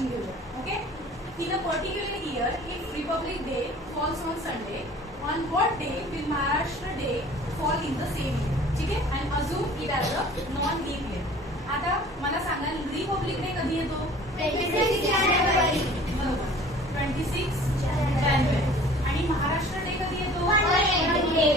Question घेऊया. Okay. In a particular year if Republic Day falls on Sunday, on what day will Maharashtra day fall in the same year. ठीक आहे. And अजून it as a non leap year. आता मला सांगा Republic day कधी येतो? 26 जानेवारी. बरोबर, 26 जानेवारी. आणि महाराष्ट्र डे कधी येतो? 1 मे.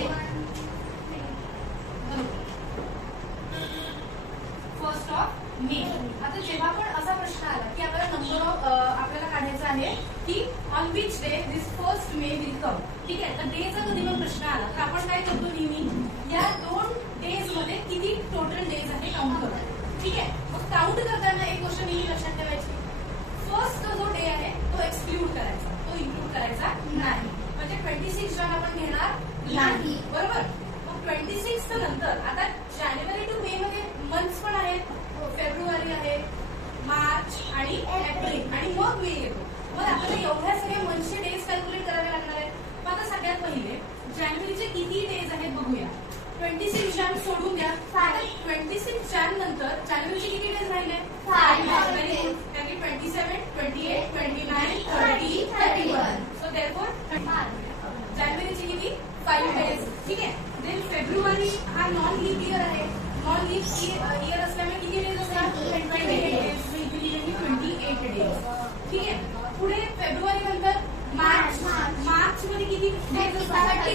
First of May. आता जेव्हा पण असा प्रश्न आला की आपल्याला नंबर ऑफ आपल्याला काढायचा आहे की on which day this first may will come. ठीक आहे. तर डेचा कधी पण प्रश्न आला तर आपण काय करतो नेहमी या 2 डेज मध्ये किती टोटल डेज आहे काउंट करतो. ठीक आहे. मग काउंट करताना एक गोष्ट नेहमी लक्षात ठेवायची, फर्स्ट जो डे आहे तो एक्सक्लूड करायचा, तो इन्क्लूड करायचा नाही. म्हणजे 26 जॉन आपण घेणार नाही. बरोबर. मग 26 नंतर आता जानेवारी टू मे मध्ये मंथ्स पण आहेत, फेब्रुवारी आहे, मार्च आणि एप्रिल आणि मग मे येतो. मग आपल्याला एवढ्या सगळ्या मंथचे डेज कॅल्क्युलेट करावे लागणार आहेत. मग आता सगळ्यात पहिले जानेवारीचे किती डेज आहेत बघूया. 26 जान सोडून द्या. 26 जान नंतर जानेवारीचे किती डेज राहिले? 5. 27, 28, 29, 30, 31. सो देअरफॉर जानेवारीचे किती? 5 डेज. ठीक आहे. देन फेब्रुवारी हा नॉन लीप इयर आहे. नॉन लीप इयर असल्यामुळे किती डेज असतात? 28 डेज. 28 डेज. ठीक आहे. पुढे फेब्रुवारी नंतर मार्च. मार्च मध्ये किती डेज असतात?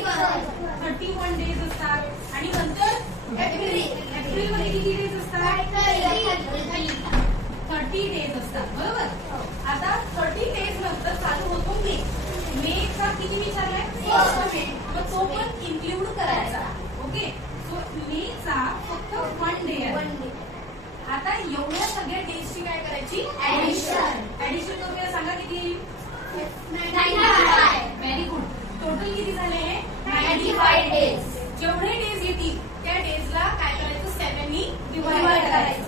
31 डेज असतात. आणि नंतर एप्रिल मध्ये किती डेज असतात? 30 डेज असतात. बरोबर. आता 30 डेज नंतर चालू होतो मे. मेचा किती विचारलाय? 1 मे. मग तो पण इन्क्लूड करायचा. ओके. सो मेचा फक्त 1 डे आहे. आता एवढ्या सगळ्या डेजची काय करायची? ऍडिशन करूया. सांगा किती? 95. Very good. टोटल किती झाले? 95 डेज. जेवढे डेज येतील त्या डेजला काय करायचं? 7 नी डिवाइड करायचं.